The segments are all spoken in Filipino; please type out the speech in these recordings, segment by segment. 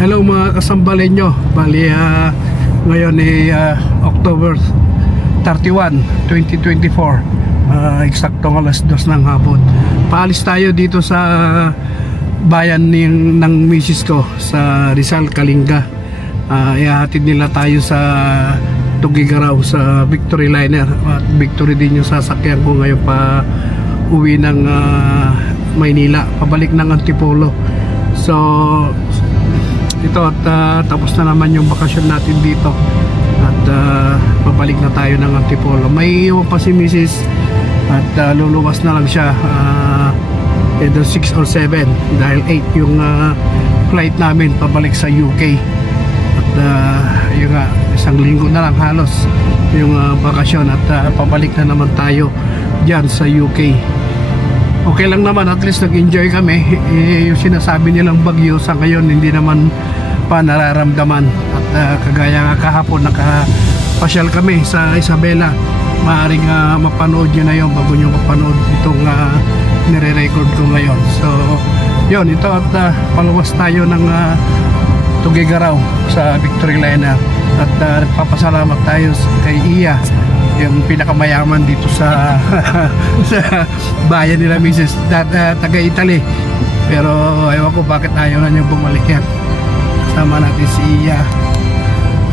Hello mga kasambalenyo. Bali ngayon ay October 31, 2024. Eksaktong alas 2 ng hapon. Paalis tayo dito sa bayan ng misis ko sa Rizal, Kalinga. Ihahatid nila tayo sa Tugigaraw sa Victory Liner. At Victory din yung sasakyan ko ngayon pa uwi ng Maynila, pabalik ng Antipolo. So ito at tapos na naman yung bakasyon natin dito at pabalik na tayo ng Antipolo. May iwan pa si Mrs. at luluwas na lang siya either 6 or 7 dahil 8 yung flight namin pabalik sa UK. At yung isang linggo na lang halos yung bakasyon at pabalik na naman tayo dyan sa UK. Okay lang naman, at least nag-enjoy kami. Yung sinasabi nilang bagyo sa ngayon hindi naman pa nararamdaman. At kagaya nga kahapon nakapasyal kami sa Isabela. Maaring mapanood nyo na yun bago nyo mapanood itong nire-record ko ngayon. So yun, ito at paluwas tayo ng Tugigaraw sa Victory Liner. At nagpapasalamat tayo kay Iya, yung pinakamayaman dito sa sa bayan nila Mrs. taga-Italy. Pero ewan ko bakit ayaw na niyang bumalik yan. Kasama natin si Iya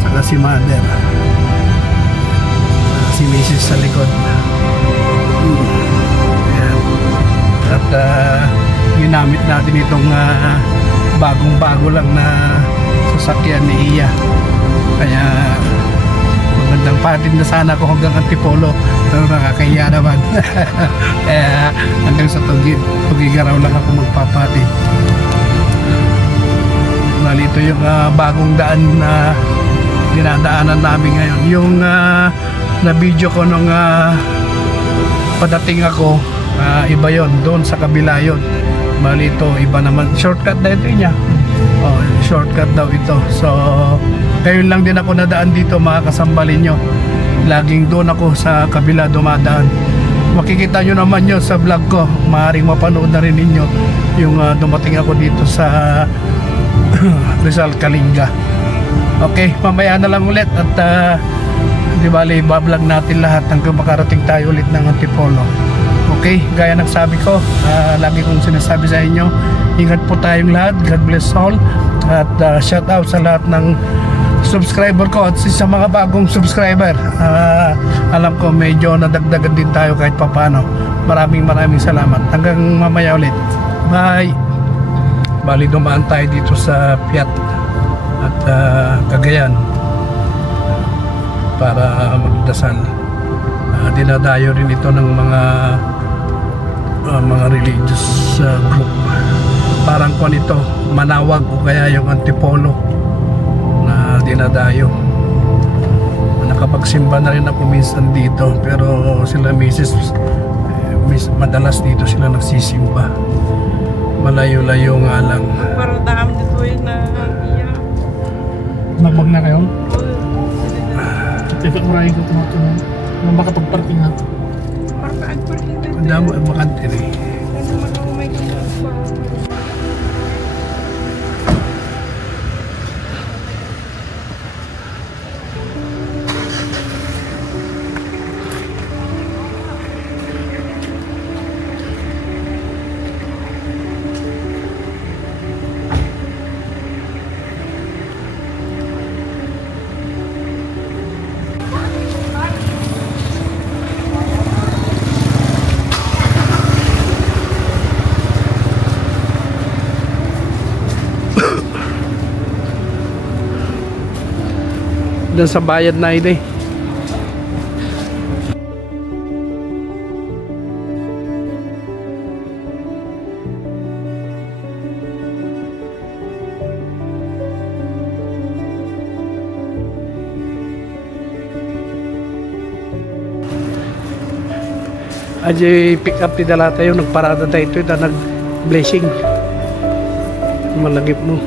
saka si Mother, si Mrs. sa likod. Ayan. At ginamit natin itong bagong-bago lang na sasakyan ni Iya. Kaya magandang patid na sana ako hanggang Antipolo, pero nakakahiya naman. Kaya hanggang sa Tugigaraw lang ako magpapatid. Bali ito yung bagong daan na dinadaanan namin ngayon. Yung na video ko nung padating ako, iba yon, doon sa kabila yon. Bali ito iba naman, shortcut na ito niya. Shortcut daw ito. So ngayon lang din ako nadaan dito mga kasambalin nyo. Laging doon ako sa kabila dumadaan. Makikita nyo naman yun sa vlog ko. Maaaring mapanood na rin ninyo yung dumating ako dito sa Rizal, Kalinga. Okay, mamaya na lang ulit. At di bali, bablog natin lahat hanggang makarating tayo ulit ng Antipolo. Okay, gaya ng sabi ko, lagi kong sinasabi sa inyo, ingat po tayong lahat. God bless all. At shout out sa lahat ng subscriber ko at sa mga bagong subscriber. Alam ko medyo nadagdagan din tayo kahit papano. Maraming salamat. Hanggang mamaya ulit. Bye. Bali dumaan tayo dito sa Piat at Cagayan para magdasal. Dinadayo rin ito ng mga religious group. Parang kung ito Manawag o kaya yung Antipolo na dinadayo. Nakapagsimba na rin ako minsan dito, pero sila Mrs. Madalas dito sila nagsisimba. Malayo-layo nga lang. Parang dam dito yun na Iya. Nagbag na kayo? Ito maraming ko tumatulong. Makatagparking na ito. Parking dito. Ang damo ay makante rin. Doon sa bayad na ito eh. Aja pick up ti dala tayo, nagparada tayo ito, nag-blessing. Malagip mo.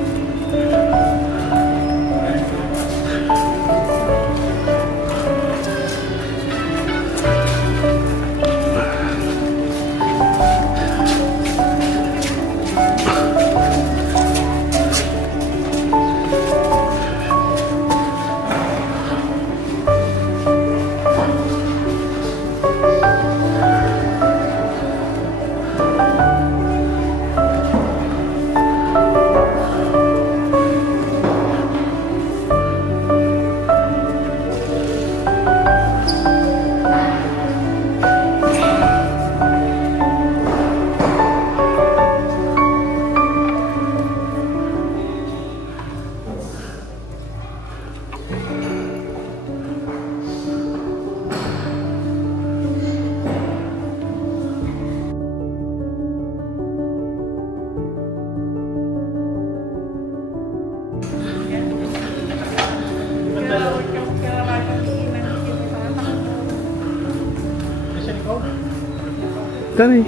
Ito na eh.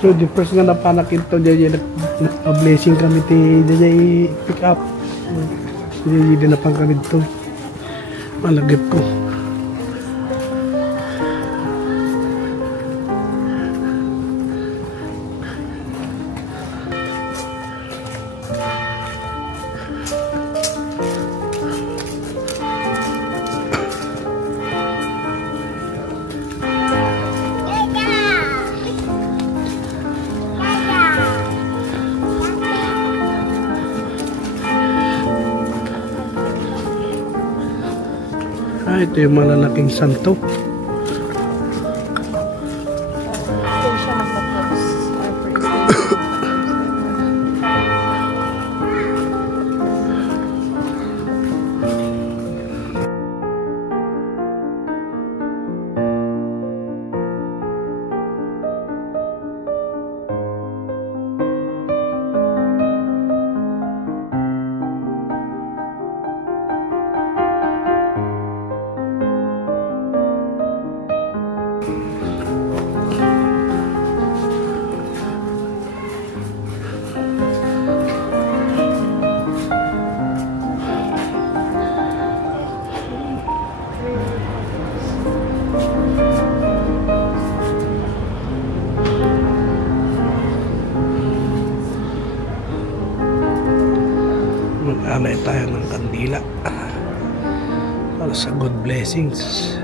So the first nga napanakin to dyan blessing kami ti dyan pick up. Dyan din napang kami to. Malagip ko. Ito yung malalaking santo. Mag-alay tayo ng kandila para sa good blessings.